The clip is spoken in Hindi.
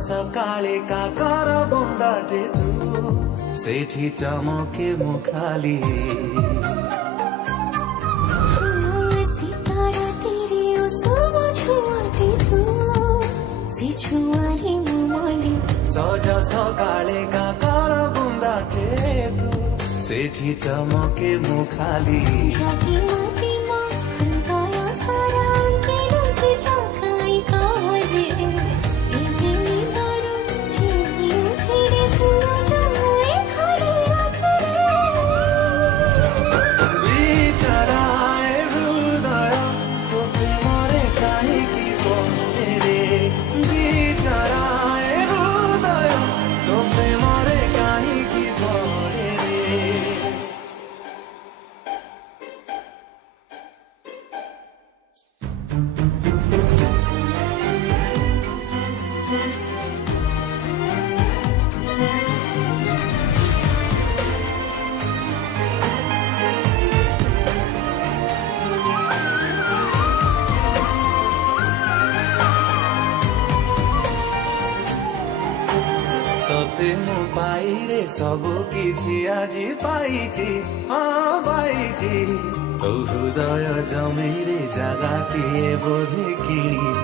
सकाळे काकर बुंदाटे तू सेठी चमके मुखाली सितारा तेरे सब छुआते तू से छुआरे मुमली सज सकाळे काकर बुंदाटे तू सेठी चमके मुखाली जाती माती मां हृदय सारा अंकेलो चिता काई कावरे एके निदारू चिरी उठिरे सूरज मोए खाली रात रे बिचराए हृदय तो प्रेमरे काहीकि परे रे बिचराए हृदय तो प्रेमरे काहीकि परे रे तोते मु पाइरे सबु किछि आजि पाइछि हाँ पाइछि तो हृदय जमिरे जागाटिए बोधे किणिछि